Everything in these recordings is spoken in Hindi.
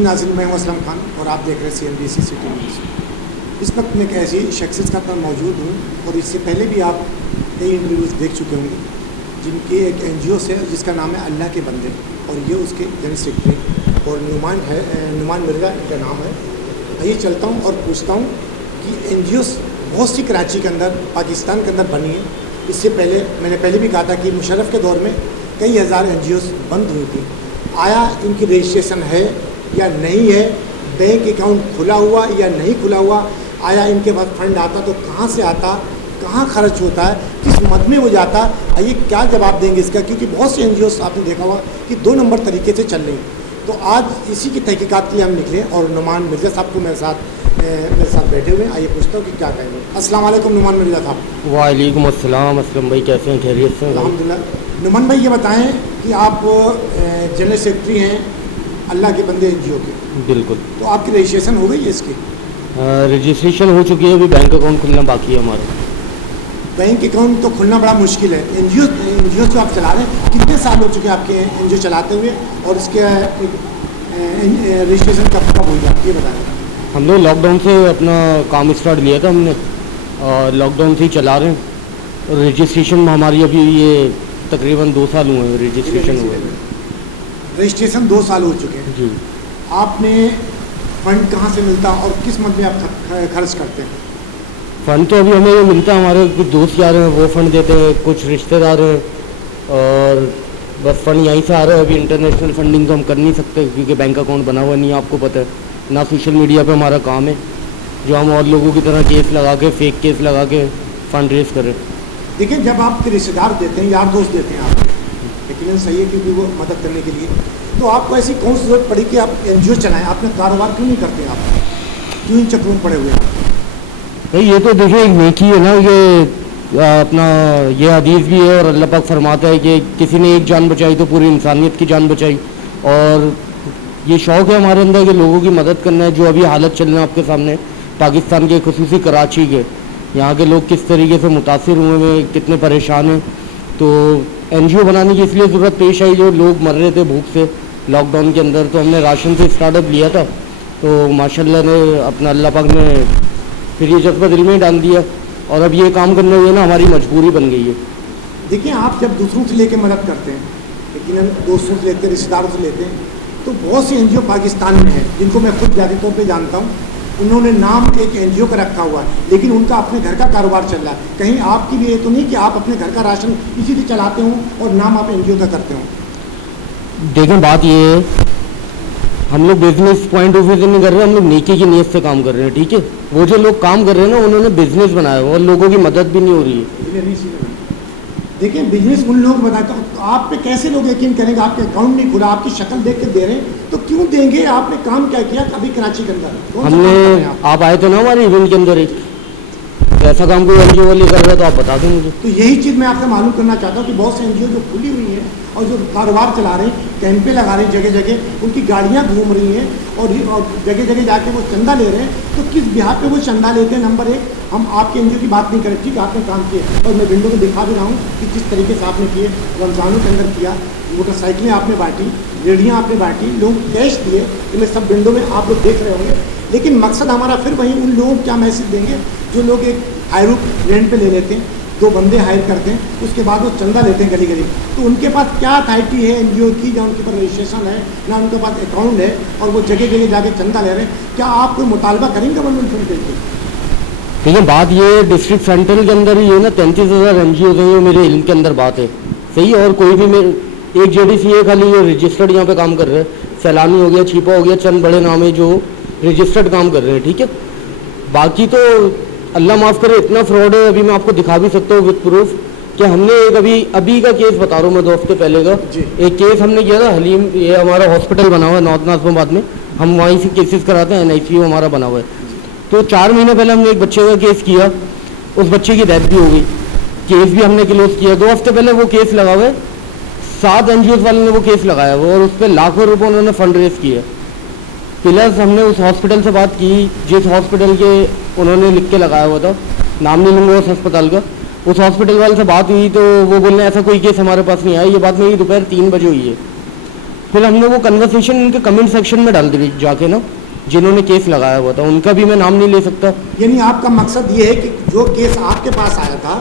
जी नाज़रीन, मैं हूं असलम खान और आप देख रहे हैं CNBC सिटी न्यूज़। इस वक्त मैं एक ऐसी शख्सियत का मौजूद हूं और इससे पहले भी आप कई इंटरव्यूज़ देख चुके होंगे, जिनके एक NGO से जिसका नाम है अल्लाह के बंदे, और ये उसके जनरल सेक्रेटरी और नुमान मिर्ज़ा इनका नाम है। आइए चलता हूँ और पूछता हूँ कि NGOs बहुत सी कराची के अंदर, पाकिस्तान के अंदर बनी है। इससे पहले मैंने पहले भी कहा था कि मुशर्रफ के दौर में कई हज़ार NGOs बंद हुई थी। आया इनकी रजिस्ट्रेशन है या नहीं है, बैंक अकाउंट खुला हुआ या नहीं खुला हुआ, आया इनके पास फंड आता तो कहाँ से आता, कहाँ खर्च होता है, किस मद में वो जाता, आइए क्या जवाब देंगे इसका, क्योंकि बहुत से NGOs आपने देखा हुआ कि 2 नंबर तरीके से चल रही। तो आज इसी की तहकीकात के लिए हम निकले और नुमान मिर्ज़ा साहब को मेरे साथ बैठे हुए हैं। आइए पूछता हूँ कि क्या कहेंगे। अस्सलाम वालेकुम नुमान मिर्ज़ा साहब। वालेकुम अस्सलाम असलम भाई, कैसे हैं? खैरियत से? अल्हम्दुलिल्लाह। नुमान भाई, ये बताएं कि आप जनरल सेक्रेटरी हैं अल्लाह के बंदे NGO के। बिल्कुल। तो आपकी रजिस्ट्रेशन हो गई है इसकी? रजिस्ट्रेशन हो चुकी है, अभी बैंक अकाउंट खुलना बाकी है हमारा। बैंक अकाउंट तो खुलना बड़ा मुश्किल है। NGO जो आप चला रहे हैं, कितने साल हो चुके हैं आपके NGO चलाते हुए, और इसके रजिस्ट्रेशन कब हुई आप ये बताएं। हम लोग लॉकडाउन से अपना काम स्टार्ट लिया था हमने, और लॉकडाउन से ही चला रहे हैं। और रजिस्ट्रेशन हमारी अभी ये तकरीबन 2 साल हुए हैं रजिस्ट्रेशन हुए। रजिस्ट्रेशन 2 साल हो चुके हैं जी। आपने फंड कहाँ से मिलता और किस मद में आप खर्च करते हैं? फ़ंड तो अभी हमें मिलता है, हमारे कुछ दोस्त यार हैं वो फ़ंड देते हैं, कुछ रिश्तेदार हैं, और बस फ़ंड यहीं से आ रहा है। अभी इंटरनेशनल फंडिंग तो हम कर नहीं सकते क्योंकि बैंक अकाउंट बना हुआ नहीं है, आपको पता है ना। सोशल मीडिया पे हमारा काम है जो हम और लोगों की तरह केस लगा के, फेक केस लगा के फ़ंड रेज करें। देखिए, जब आपके रिश्तेदार देते हैं, यार दोस्त देते हैं आपको, लेकिन सही है क्योंकि वो मदद करने के लिए, तो आपको ऐसी कौन सी जरूरत पड़ी कि आप NGO चलाएं? आपने कारोबार क्यों नहीं करते? आप क्यों इन चक्रों में पड़े हुए हैं? नहीं, ये तो देखिए एक नेकी है ना, ये अपना ये हदीस भी है और अल्लाह पाक फरमाता है कि किसी ने एक जान बचाई तो पूरी इंसानियत की जान बचाई। और ये शौक़ है हमारे अंदर कि लोगों की मदद करना है। जो अभी हालत चल रही है आपके सामने पाकिस्तान के, खुसूसी कराची के, यहाँ के लोग किस तरीके से मुतासिर हुए हैं, कितने परेशान हैं, तो NGO बनाने की इसलिए ज़रूरत पेश आई। जो लोग मर रहे थे भूख से लॉकडाउन के अंदर, तो हमने राशन से स्टार्टअप लिया था, तो माशाल्लाह ने अपना अल्लाह पाक ने फिर ये जज्बा दिल में डाल दिया, और अब ये काम करने हुए ना हमारी मजबूरी बन गई है। देखिए, आप जब दूसरों से लेके मदद करते हैं, लेकिन हम दोस्तों से लेते हैं, रिश्तेदारों से लेते हैं, तो बहुत सी NGO पाकिस्तान में है जिनको मैं खुद ज़ाती तौर पर जानता हूँ। उन्होंने नाम एक NGO का रखा हुआ है, लेकिन उनका अपने घर का कारोबार चल रहा है। कहीं आपकी भी ये तो नहीं कि आप अपने घर का राशन इसी से चलाते हो और नाम आप NGO का करते हो? देखें, बात ये है, हम लोग बिजनेस पॉइंट ऑफ व्यू से नहीं कर रहे, हम लोग नेकी की नीयत से काम कर रहे हैं, ठीक है। वो जो लोग काम कर रहे हैं ना, उन्होंने बिजनेस बनाया हुआ और लोगों की मदद भी नहीं हो रही है। देखिए, बिजनेस उन लोग बताते हैं, तो आप पे कैसे लोग यकीन करेंगे? आपके अकाउंट नहीं खुला, आपकी शक्ल देख के दे रहे हैं, तो क्यों देंगे? आपने काम क्या किया अभी कराची के अंदर? हमने, आप आए थे ना हमारे इवेंट के अंदर, एक ऐसा काम कोई NGO वाले कर रहा है तो आप बता दें मुझे। तो यही चीज़ मैं आपसे मालूम करना चाहता हूँ कि बहुत से NGO जो खुली हुई हैं और जो कारोबार चला रहे हैं, कैंपें लगा रहे हैं जगह जगह, उनकी गाड़ियाँ घूम रही हैं और जगह जगह जाके वो चंदा ले रहे हैं, तो किस बिहार पे वो चंदा लेते हैं? नंबर 1, हम आपके NGO की बात नहीं करें, ठीक है, आपने काम किए और मैं विंडो में दिखा भी रहा हूँ कि किस तरीके से आपने किए, रमज़ानों के अंदर किया, मोटरसाइकिलें आपने बांटी, रेडियाँ आपने बांटी, लोग कैश दिए, इन्हें सब विंडो में आप लोग देख रहे होंगे। लेकिन मकसद हमारा फिर वहीं, उन लोगों को क्या मैसेज देंगे जो लोग एक हायर रेंट पे ले लेते हैं, 2 बंदे हायर करते हैं, उसके बाद वो चंदा लेते हैं गली गली। तो उनके पास क्या अथॉरिटी है NGO की, ना उनके पास रजिस्ट्रेशन है, ना उनके पास अकाउंट है, और वो जगह जगह जाके चंदा ले रहे हैं? क्या आप कोई मुतालबा करेंगे गवर्नमेंट फंड के लिए? ठीक है, बात ये डिस्ट्रिक्ट सेंट्रल के अंदर ही है ना, 33,000 NGO हैं, ये मेरे इल्म के अंदर बात है, सही है। और कोई भी एक JDC है खाली जो रजिस्टर्ड यहाँ पे काम कर रहे हैं, सैलानी हो गया, छिपा हो गया, चंद बड़े नाम है जो रजिस्टर्ड काम कर रहे हैं, ठीक है। बाकी तो अल्लाह माफ़ करे इतना फ्रॉड है, अभी मैं आपको दिखा भी सकता हूँ विद प्रूफ कि हमने एक अभी का केस बता रहा हूँ मैं, 2 हफ्ते पहले का एक केस हमने किया था हलीम, ये हमारा हॉस्पिटल बना हुआ है नॉर्थ नाज़िमाबाद में, हम वहीं से केसेस कराते हैं, NICU हमारा बना हुआ है। तो 4 महीने पहले हमने एक बच्चे का केस किया, उस बच्चे की डेथ भी हो गई, केस भी हमने क्लोज किया। 2 हफ्ते पहले वो केस लगा हुआ है, 7 NGOs वालों ने वो केस लगाया हुआ और उस पर लाखों रुपये उन्होंने फंड रेज किया। प्लस हमने उस हॉस्पिटल से बात की जिस हॉस्पिटल के उन्होंने लिख के लगाया हुआ था, नाम नहीं लूँगा उस अस्पताल का, उस हॉस्पिटल वाले से बात हुई तो वो बोलने ऐसा कोई केस हमारे पास नहीं आया। ये बात मेरी दोपहर 3 बजे हुई है। फिर हमने वो कन्वर्सेशन उनके कमेंट सेक्शन में डाल दी जाके ना, जिन्होंने केस लगाया हुआ था उनका भी मैं नाम नहीं ले सकता। यानी आपका मकसद ये है कि जो केस आपके पास आया था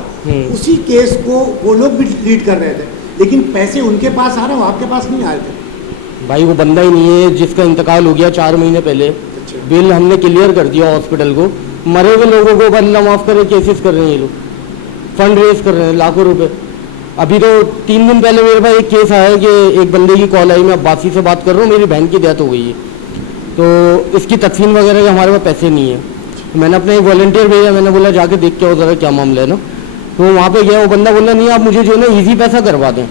उसी केस को वो लोग भी लीड कर रहे थे, लेकिन पैसे उनके पास आ रहे हो, आपके पास नहीं आए थे। भाई वो बंदा ही नहीं है जिसका इंतकाल हो गया 4 महीने पहले, बिल हमने क्लियर कर दिया हॉस्पिटल को, मरे हुए लोगों को अल्लाह माफ़ करे केसेस कर रहे हैं ये लोग, फंड रेज कर रहे हैं लाखों रुपए। अभी तो 3 दिन पहले मेरे पास एक केस आया कि एक बंदे की कॉल आई, मैं अब्बासी से बात कर रहा हूँ, मेरी बहन की डेथ हो गई है, तो इसकी तकसीम वगैरह के हमारे पास पैसे नहीं है। तो मैंने अपना एक वॉलंटियर भेजा, मैंने बोला जाके देख के आओ ज़रा क्या मामला है ना। तो वहाँ पे गया, वो बंदा बोला नहीं आप मुझे जो है ना ईजी पैसा करवा दें,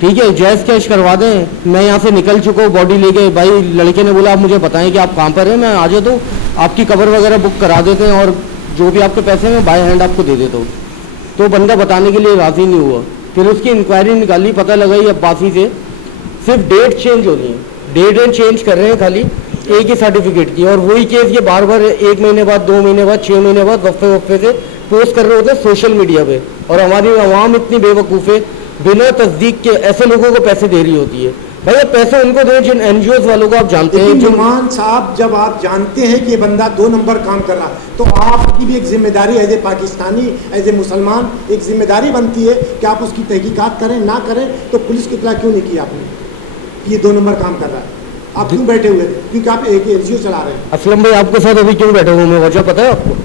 ठीक है जैज़ कैश करवा दें, मैं यहाँ से निकल चुका हूँ बॉडी लेके। भाई लड़के ने बोला आप मुझे बताएं कि आप कहाँ पर हैं, मैं आ जाता हूँ, आपकी कवर वगैरह बुक करा देते हैं और जो भी आपके पैसे हैं मैं बाय हैंड आपको दे देता हूँ। तो बंदा बताने के लिए राज़ी नहीं हुआ। फिर उसकी इंक्वायरी निकाली, पता लगा ये अब्बासी से सिर्फ डेट चेंज हो रही है, डेट चेंज कर रहे हैं खाली एक ही सर्टिफिकेट की, और वही केस ये बार बार 1 महीने बाद, 2 महीने बाद, 6 महीने बाद वफ़े से पोस्ट कर रहे होते हैं सोशल मीडिया पे। और हमारी आवाम इतनी बेवकूफ़ है, बिना तस्दीक के ऐसे लोगों को पैसे दे रही होती है। भाई ये पैसे उनको दें जिन NGOs वालों को आप जानते हैं। नुमान साहब जब आप जानते हैं कि ये बंदा 2 नंबर काम कर रहा, तो आपकी भी एक जिम्मेदारी as a Pakistani, as a मुसलमान एक जिम्मेदारी बनती है कि आप उसकी तहकीकात करें, ना करें तो पुलिस को इत्तला क्यों नहीं किया आपने ये 2 नंबर काम कर रहा है? आप क्यों बैठे हुए? क्योंकि आप एक NGO चला रहे हैं। असलम भाई आपके साथ अभी क्यों बैठे हुए मैं वजह पता है आपको?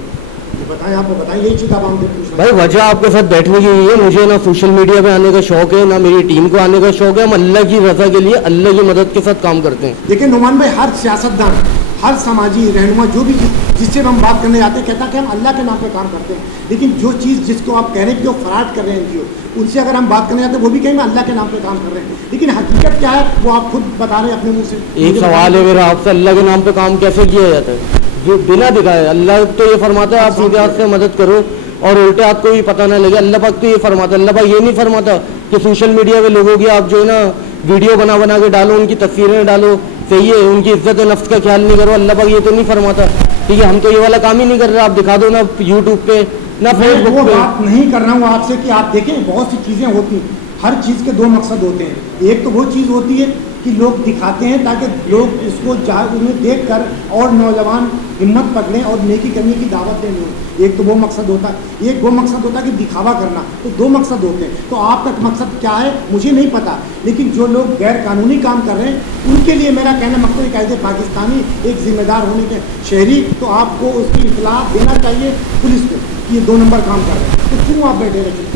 बताएं, आपको बताएं, यही चीज़ आप हमसे पूछ रहे भाई वजह आपके साथ बैठने की है, मुझे ना सोशल मीडिया पे आने का शौक है, ना मेरी टीम को आने का शौक है। हम अल्लाह की रजा के लिए अल्लाह की मदद के साथ काम करते हैं। देखिए नुमान भाई, हर सियासतदान, हर समाजी रहनुमा जो भी जिससे हम बात करने जाते हैं कहता है कि हम अल्लाह के नाम पे काम करते हैं, लेकिन जो चीज़ जिसको आप कह रहे हैं कि जो फराड कर रहे हैं NGO, उनसे अगर हम बात करने जाते हैं वो भी कहेंगे अल्लाह के नाम पे काम कर रहे हैं, लेकिन हकीकत क्या है वो आप खुद बता रहे हैं अपने मुँह से। एक सवाल है मेरा आपसे, अल्लाह के नाम पे काम कैसे किया जाता है? जो बिना दिखाए, अल्लाह तो ये फरमाता है आप सीधे हाथ से मदद करो और उल्टे हाथ को भी पता ना लगे। अल्लाह पाक तो ये फरमाता है, अल्लाह पाक ये नहीं फरमाता कि सोशल मीडिया पे लोगों की आप जो है ना वीडियो बना के डालो, उनकी तस्वीरें डालो, सही है, उनकी इज्जत नफ्स का ख्याल नहीं करो। अल्लाह पाक ये तो नहीं फरमाता, ठीक है, हम तो ये वाला काम ही नहीं कर रहे। आप दिखा दो ना यूट्यूब पे, ना फेसबुक पे। बात नहीं कर रहा हूँ आपसे कि आप देखें बहुत सी चीज़ें होती हैं, हर चीज़ के 2 मकसद होते हैं। एक तो वो चीज़ होती है कि लोग दिखाते हैं ताकि लोग इसको उन्हें देख कर और नौजवान हिम्मत पकड़ें और नेकी करने की दावत दें लोग, एक तो वो मकसद होता है। एक वो मकसद होता है कि दिखावा करना, तो 2 मकसद होते हैं। तो आपका मकसद क्या है मुझे नहीं पता, लेकिन जो लोग गैर कानूनी काम कर रहे हैं उनके लिए मेरा कहना मकसद एक ऐसे पाकिस्तानी, एक जिम्मेदार होने के शहरी, तो आपको उसकी इत्तला देना चाहिए पुलिस को कि ये 2 नंबर काम कर रहे हैं। तो क्यों आप बैठे रहे?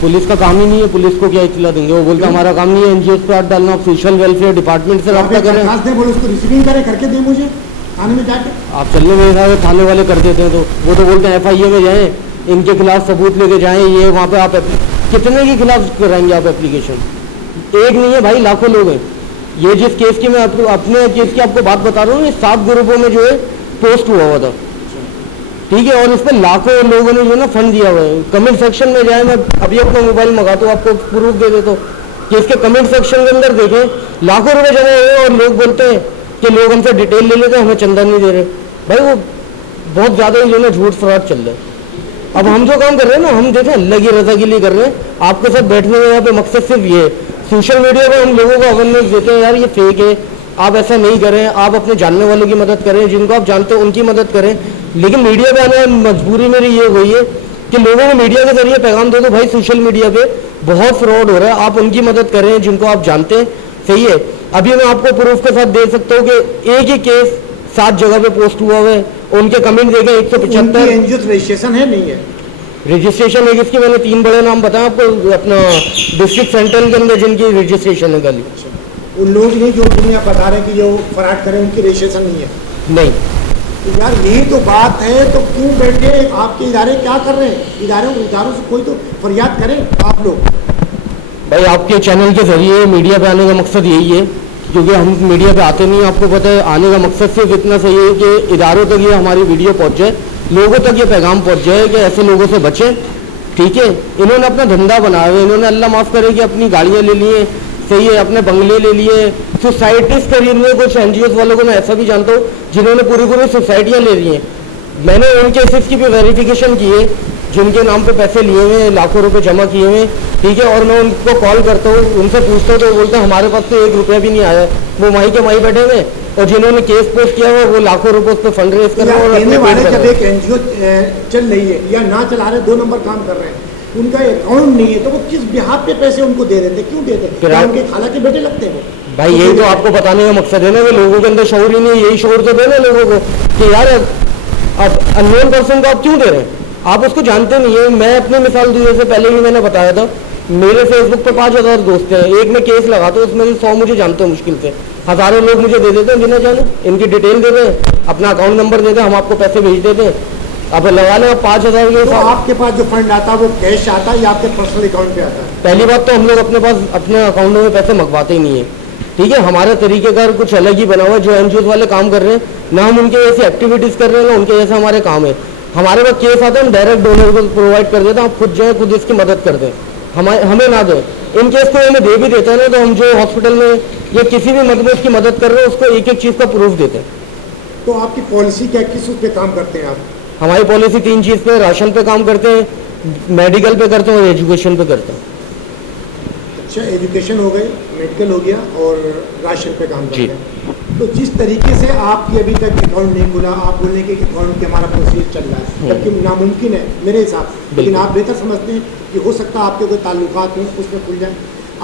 पुलिस का काम ही नहीं है, पुलिस को क्या इत्तला देंगे? वो बोलते हमारा काम नहीं है NGOs पे हाथ डालना, आप सोशल वेलफेयर डिपार्टमेंट से रब्ता करें। बोलो उसको रिसीविंग करें, करके दें मुझे थाने में जाके। आप चलने मेरे साथ थाने वाले कर देते हैं, तो वो तो बोलते हैं FIA में जाएं, इनके खिलाफ सबूत लेके जाएं, ये वहाँ पे आप कितने के खिलाफ कराएंगे आप एप्लीकेशन? एक नहीं है भाई, लाखों लोग हैं। ये जिस केस की मैं अपने केस की आपको बात बता रहा हूँ, ये 7 ग्रुपों में जो है पोस्ट हुआ था, ठीक है, और इस पर लाखों लोगों ने जो है ना फंड दिया हुआ है। कमेंट सेक्शन में जाए, मैं अभी अपना मोबाइल मंगाता हूँ, आपको प्रूफ दे देता हूँ कि इसके कमेंट सेक्शन के अंदर देखें लाखों रुपए जमा हुए और लोग बोलते हैं कि लोग हमसे डिटेल ले लेते हैं, हमें चंदा नहीं दे रहे। भाई वो बहुत ज़्यादा ही जो है झूठ फ्रॉड चल रहा है। अब हम जो काम कर रहे हैं ना, हम देखें अल्लाह की रजा के लिए कर रहे हैं। आपके साथ बैठने में यहाँ पे मकसद सिर्फ ये है, सोशल मीडिया पर हम लोगों को अवेयरनेस देते हैं यार ये फेक है, आप ऐसा नहीं करें, आप अपने जानने वालों की मदद करें, जिनको आप जानते हैं उनकी मदद करें। लेकिन मीडिया पे आने मजबूरी मेरी ये हुई है कि लोगों को मीडिया के जरिए पैगाम दे दो भाई सोशल मीडिया पे बहुत फ्रॉड हो रहा है, आप उनकी मदद करें जिनको आप जानते हैं, सही है। अभी मैं आपको प्रूफ के साथ दे सकता हूँ कि एक ही केस 7 जगह पे पोस्ट हुआ है, उनके कमेंट देखे 175। रजिस्ट्रेशन है नहीं है? रजिस्ट्रेशन है किसकी? मैंने 3 बड़े नाम बताया आपको, अपना डिस्ट्रिक्ट सेंट्रल के अंदर जिनकी रजिस्ट्रेशन है खाली। उन लोग नहीं जो जिन्हें आप बता रहे हैं कि जो फराड करें उनकी रजिस्ट्रेशन नहीं है? नहीं। तो यार यही तो बात है, तो क्यों बैठे? आपके इदारे क्या कर रहे हैं? इदारों से कोई तो फरियाद करें आप लोग। भाई आपके चैनल के जरिए मीडिया पे आने का मकसद यही है, क्योंकि हम मीडिया पे आते नहीं, आपको पता है। आने का मकसद सिर्फ इतना सही है कि इदारों तक ये हमारी वीडियो पहुँच जाए, लोगों तक ये पैगाम पहुँच जाए कि ऐसे लोगों से बचें, ठीक है। इन्होंने अपना धंधा बनाया हुआ, इन्होंने अल्लाह माफ़ करे कि अपनी गाड़ियाँ ले लिए, सही है, अपने बंगले ले लिए, सोसाइटीज़ खरीद लिए। कुछ NGOs वालों को मैं ऐसा भी जानता हूँ जिन्होंने पूरी पूरी सोसाइटियाँ ले ली हैं। मैंने उन केसेस की भी वेरिफिकेशन की है जिनके नाम पे पैसे लिए हुए हैं, लाखों रुपए जमा किए हुए हैं, ठीक है, और मैं उनको कॉल करता हूँ, उनसे पूछता हूँ तो बोलते हैं हमारे पास तो 1 रुपया भी नहीं आया। वो माई के माई बैठे हुए, और जिन्होंने केस पोस्ट किया हुआ वो लाखों रुपए उस पर फंड रेज कर रहे हैं। और कहने अपने वाले पेट जब भर एक एनजीओ चल रही है या ना चला रहे, 2 नंबर काम कर रहे हैं, उनका अकाउंट नहीं है, तो वो किस बिहाफ पे पैसे उनको दे देते, क्यों देते? क्या उनके खाला के बेटे लगते हैं वो? भाई यही तो आपको बताने का मकसद है ना कि लोगों के अंदर शौर ही नहीं है। यही शौर तो देना लोगों को कि यार अब अननोन पर्सन को आप क्यों दे रहे हैं, आप उसको जानते नहीं है। मैं अपनी मिसाल दूँ, जैसे पहले भी मैंने बताया था, मेरे फेसबुक पे 5,000 दोस्त हैं, एक में केस लगाता हूँ उसमें से 100 मुझे जानते हैं, मुश्किल से हज़ारों लोग मुझे दे देते हैं बिना जाने। इनकी डिटेल दे दें, अपना अकाउंट नंबर दे दें, हम आपको पैसे भेज देते हैं। अब लगा लें 5,000 के तो आपके पास जो फंड आता है वो कैश आता है या आपके पर्सनल अकाउंट पे आता है? पहली बात तो हम लोग अपने पास अपने अकाउंट में पैसे मंगवाते ही नहीं है, ठीक है। हमारा तरीकेकार कुछ अलग ही बना हुआ है। जो एनजीओ वाले काम कर रहे हैं ना, हम उनके जैसी एक्टिविटीज़ कर रहे हैं ना उनके जैसा हमारे काम है। हमारे पास केस आता है, हम डायरेक्ट डोनर को प्रोवाइड कर देते हैं, आप खुद जाएँ, खुद इसकी मदद कर दें, हमें ना दें। इन केस को हमें दे भी देते हैं ना, तो हम जो हॉस्पिटल में या किसी भी मत में उसकी मदद कर रहे हैं उसको एक एक चीज़ का प्रूफ देते हैं। तो आपकी पॉलिसी क्या, किस उस पे काम करते हैं आप? हमारी पॉलिसी 3 चीज़ पे, राशन पे काम करते हैं, मेडिकल पे करते हैं और एजुकेशन पे करते हैं। अच्छा, एजुकेशन हो गई, मेडिकल हो गया और राशन पे काम करते जी। हैं। तो जिस तरीके से आपकी अभी तक अकाउंट नहीं खुला, आप बोलने के अकाउंट के हमारा प्रोसीजर चल रहा है, जबकि नामुमकिन है मेरे हिसाब से, लेकिन आप बेहतर समझते हैं कि हो सकता है आपके कोई ताल्लुकात हों उसमें खुल जाए।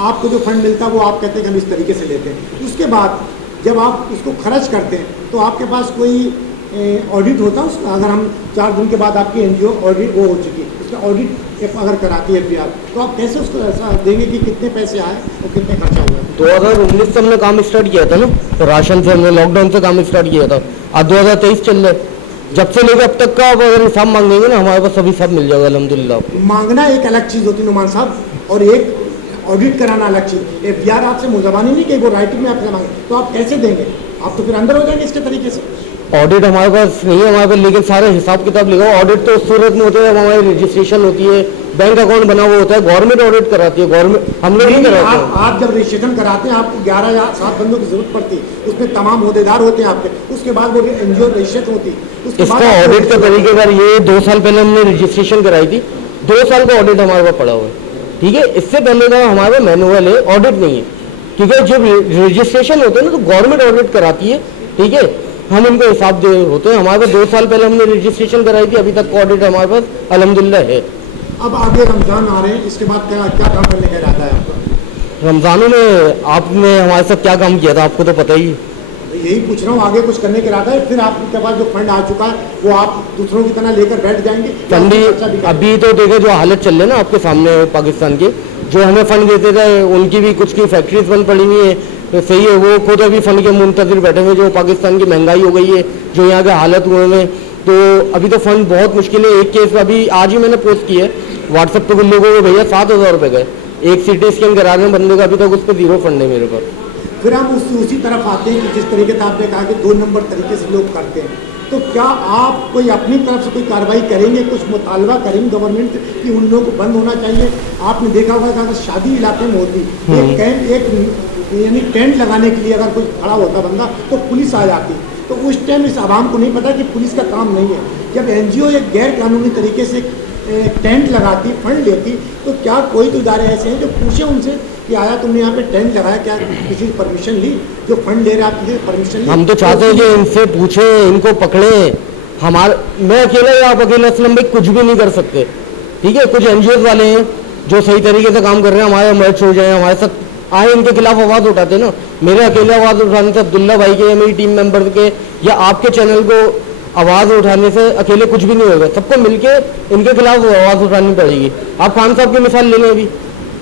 आपको जो फंड मिलता है वो आप कहते हैं कि हम इस तरीके से लेते हैं। उसके बाद जब आप उसको खर्च करते हैं तो आपके पास कोई ऑडिट होता है उसका? अगर हम 4 दिन के बाद आपकी एनजीओ ऑडिट वो हो चुकी है, उसका ऑडिट अगर कराती है एफबीआर, तो आप कैसे उसको ऐसा देंगे कि कितने पैसे आए और कितने खर्चा हुआ? 2019 से हमने काम स्टार्ट किया था ना, तो राशन से हमने लॉकडाउन से काम स्टार्ट किया था। आज 2023 चल रहा है, जब से लेकर अब तक का आप अगर हिसाब मांगेंगे ना, हमारे पास सभी सब मिल जाएगा अल्हम्दुलिल्लाह। मांगना एक अलग चीज़ होती है नुमान साहब, और एक ऑडिट कराना अलग चीज़। एफबीआर आपसे मुजबानी नहीं कि वो राइटिंग में आपसे मांगे, तो आप कैसे देंगे? आप तो फिर अंदर हो जाएंगे इसके तरीके से। ऑडिट हमारे पास नहीं है हमारे पास, लेकिन सारे हिसाब किताब लिखा हुआ। ऑडिट तो उस सूरत में होता है जब हमारी रजिस्ट्रेशन होती है, बैंक अकाउंट बना हुआ होता है, गवर्नमेंट ऑडिट कराती है, गवर्नमेंट हम लोग नहीं कराते हैं। आप जब रजिस्ट्रेशन कराते हैं आपको 11 या 7 बंदों की जरूरत पड़ती है, उसमें तमाम ओहदेदार होते हैं आपके, उसके बाद वो एनजीओ रजिस्ट्रेशन होती है। उसके बाद इसका ऑडिट का तरीकेकार ये 2 साल पहले हमने रजिस्ट्रेशन कराई थी, 2 साल का ऑडिट हमारे पास पड़ा हुआ है, ठीक है। इससे पहले का हमारे मैनुअल है, ऑडिट नहीं है, क्योंकि जब रजिस्ट्रेशन होते हैं ना तो गवर्नमेंट ऑडिट कराती है, ठीक है। हम उनको हिसाब दे होते हैं। हमारे पास 2 साल पहले हमने रजिस्ट्रेशन कराई थी, अभी तक ऑडिट हमारे पास अल्हम्दुलिल्लाह है। अब आगे रमजान आ रहे हैं, इसके बाद क्या क्या काम करने का इरादा है आपका? रमजानों में आपने हमारे साथ क्या काम किया था आपको तो पता ही है। तो यही पूछ रहा हूँ, आगे कुछ करने का इरादा है? फिर आपके पास जो फंड आ चुका है वो आप दूसरों की तरह लेकर बैठ जाएंगे? फंडी अभी तो देखे जो हालत चल रही है ना आपके सामने पाकिस्तान के, जो हमें फंड देते थे उनकी भी कुछ की फैक्ट्रीज बंद पड़ी हुई है, तो सही है, वो खुद अभी फंड के मुंतजिर बैठे हुए। जो पाकिस्तान की महंगाई हो गई है, जो यहाँ के हालत हुए हैं, तो अभी तो फंड बहुत मुश्किल है। एक केस अभी आज ही मैंने पोस्ट किया है व्हाट्सएप पे, कुछ लोगों को भैया 7,000 रुपये गए, एक सीटी स्कैन करा रहे हैं बंदे का, अभी तक उस पर 0 फंड है मेरे पास। फिर हम उसी तरफ आते हैं कि जिस तरीके से आपने कहा कि 2 नंबर तरीके से लोग करते हैं, तो क्या आप कोई अपनी तरफ से कोई कार्रवाई करेंगे, कुछ मुतालबा करेंगे गवर्नमेंट से कि उन लोगों को बंद होना चाहिए? आपने देखा होगा कि अगर शादी इलाके में होती एक कैंप, एक यानी टेंट लगाने के लिए अगर कोई खड़ा होता बंदा तो पुलिस आ जाती, तो उस टाइम इस आवाम को नहीं पता कि पुलिस का काम नहीं है। जब एनजीओ एक गैर कानूनी तरीके से टेंट लगाती, फंड लेती, तो क्या कोई तो इदारे ऐसे हैं जो पूछे उनसे कि आया तुमने यहाँ पे टेंट लगाया, क्या किसी की परमिशन ली? जो फंड ले रहे आप किसी परमिशन ली? हम तो चाहते हैं कि इनसे पूछे, इनको पकड़े। मैं अकेला या आप अकेला असलम भाई कुछ भी नहीं कर सकते, ठीक है। कुछ एनजीओ वाले हैं जो सही तरीके से काम कर रहे हैं, हमारे मर्ज हो जाए, हमारे साथ आए, इनके खिलाफ आवाज़ उठाते ना। मेरे अकेले आवाज़ उठाने से, अब्दुल्ला भाई के या मेरी टीम मेंबर के या आपके चैनल को आवाज़ उठाने से अकेले कुछ भी नहीं होगा। सबको मिलके इनके खिलाफ आवाज़ उठानी पड़ेगी। आप खान साहब की मिसाल ले लें, अभी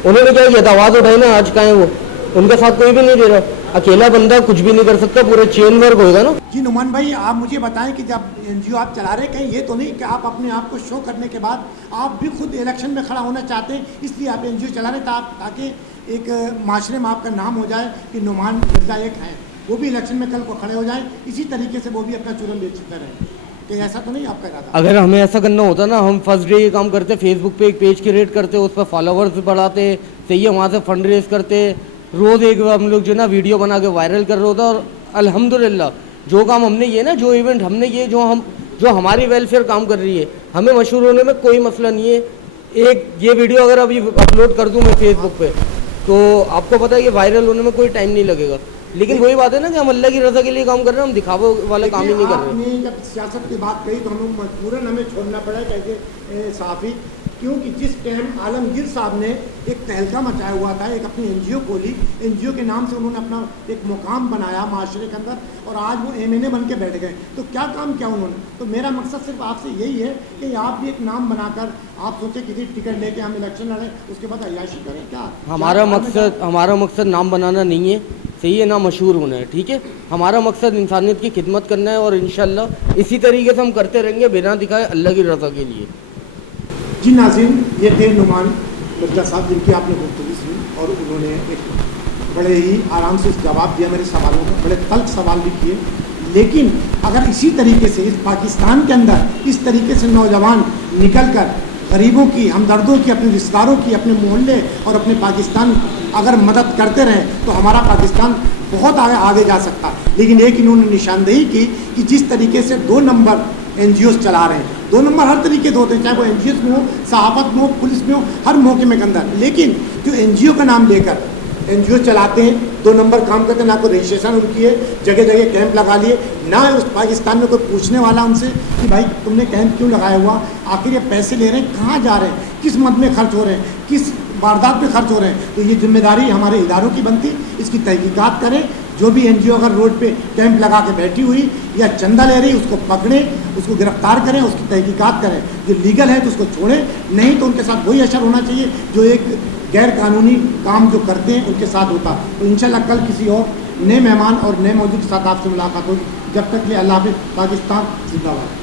उन्होंने क्या किया था, आवाज़ उठाई ना, आज कहाँ है वो, उनके साथ कोई भी नहीं दे रहा। अकेला बंदा कुछ भी नहीं कर सकता, पूरे चेन वर्क होगा ना। जी नुमान भाई, आप मुझे बताएं कि जब एनजीओ आप चला रहे, कहीं ये तो नहीं कि आप अपने आप को शो करने के बाद आप भी खुद इलेक्शन में खड़ा होना चाहते हैं, इसलिए आप एनजीओ चला रहे ताकि एक माशरे में आपका नाम हो जाए कि नुमान मिर्जा एक है, वो भी इलेक्शन में कल को खड़े हो जाए, इसी तरीके से वो भी अपना चुनाव बेचते रहे? कि ऐसा तो नहीं आपका इरादा? अगर हमें ऐसा करना होता ना, हम फर्स्ट डे ये काम करते, फेसबुक पे एक पेज क्रिएट करते, उस पर फॉलोवर्स बढ़ाते, सही है, वहाँ से फंड रेज करते, रोज़ एक हम लोग जो ना वीडियो बना के वायरल कर रहे होता। और अल्हम्दुलिल्लाह जो काम हमने ये ना, जो इवेंट हमने ये जो हमारी वेलफेयर काम कर रही है, हमें मशहूर होने में कोई मसला नहीं है। एक ये वीडियो अगर अभी अपलोड कर दूं मैं फेसबुक पे, तो आपको पता है कि वायरल होने में कोई टाइम नहीं लगेगा। लेकिन वही बात है ना कि हम अल्लाह की रज़ा के लिए काम कर रहे हैं, हम दिखावा वाला काम ही नहीं कर रहे। आपने जब सियासत की बात कही तो हमें मजबूरन हमें छोड़ना पड़ा कैसे साफ़ी, क्योंकि जिस टाइम आलमगीर साहब ने एक तहलका मचाया हुआ था, एक अपनी एनजीओ खोली, एनजीओ के नाम से उन्होंने अपना एक मुकाम बनाया माशरे के अंदर, और आज वो एमएनए बन के बैठ गए। तो क्या काम किया उन्होंने? तो मेरा मकसद सिर्फ आपसे यही है कि आप भी एक नाम बनाकर आप सोचे किसी टिकट लेके हम इलेक्शन लड़ें, उसके बाद अय्याशी करें। क्या हमारा मकसद नाम बनाना नहीं है, सही है ना, मशहूर होना है, ठीक है। हमारा मकसद इंसानियत की खिदमत करना है, और इंशाल्लाह इसी तरीके से हम करते रहेंगे बिना दिखाए, अल्लाह की रज़ा के लिए। जी नाज़रीन, ये थे नुमान मिर्ज़ा साहब जिनकी आपने गुफ्तगू सुनी, और उन्होंने एक बड़े ही आराम से जवाब दिया मेरे सवालों का, बड़े तल्ख सवाल भी किए। लेकिन अगर इसी तरीके से इस पाकिस्तान के अंदर इस तरीके से नौजवान निकल कर गरीबों की, हमदर्दों की, अपने रिश्तेदारों की, अपने मोहल्ले और अपने पाकिस्तान अगर मदद करते रहें तो हमारा पाकिस्तान बहुत आगे जा सकता। लेकिन एक इन्होंने निशानदेही की कि जिस तरीके से 2 नंबर एनजीओस चला रहे हैं, 2 नंबर हर तरीके के होते हैं, चाहे वो एनजीओस में हो, सहाफत में हो, पुलिस में हो, हर मौके में के अंदर। लेकिन जो एनजीओ का नाम लेकर एनजीओ चलाते हैं, 2 नंबर काम करते हैं, ना कोई रजिस्ट्रेशन उनकी है, जगह जगह कैंप लगा लिए, ना उस पाकिस्तान में कोई पूछने वाला उनसे कि भाई तुमने कैंप क्यों लगाया हुआ, आखिर ये पैसे ले रहे हैं कहाँ जा रहे हैं, किस मद में खर्च हो रहे हैं, किस वारदात पे खर्च हो रहे हैं। तो ये जिम्मेदारी हमारे इदारों की बनती, इसकी तहकीकात करें। जो भी एनजीओ अगर रोड पे कैंप लगा के बैठी हुई या चंदा ले रही, उसको पकड़ें, उसको गिरफ्तार करें, उसकी तहकीकात करें। जो लीगल है तो उसको छोड़ें, नहीं तो उनके साथ वही असर होना चाहिए जो एक गैर कानूनी काम जो करते हैं उनके साथ होता। तो इंशाल्लाह कल किसी और नए मेहमान और नए मौजूद के साथ आपसे मुलाकात होगी। जब तक ये अल्लाह हाफ़िज़। पाकिस्तान जिंदाबाद।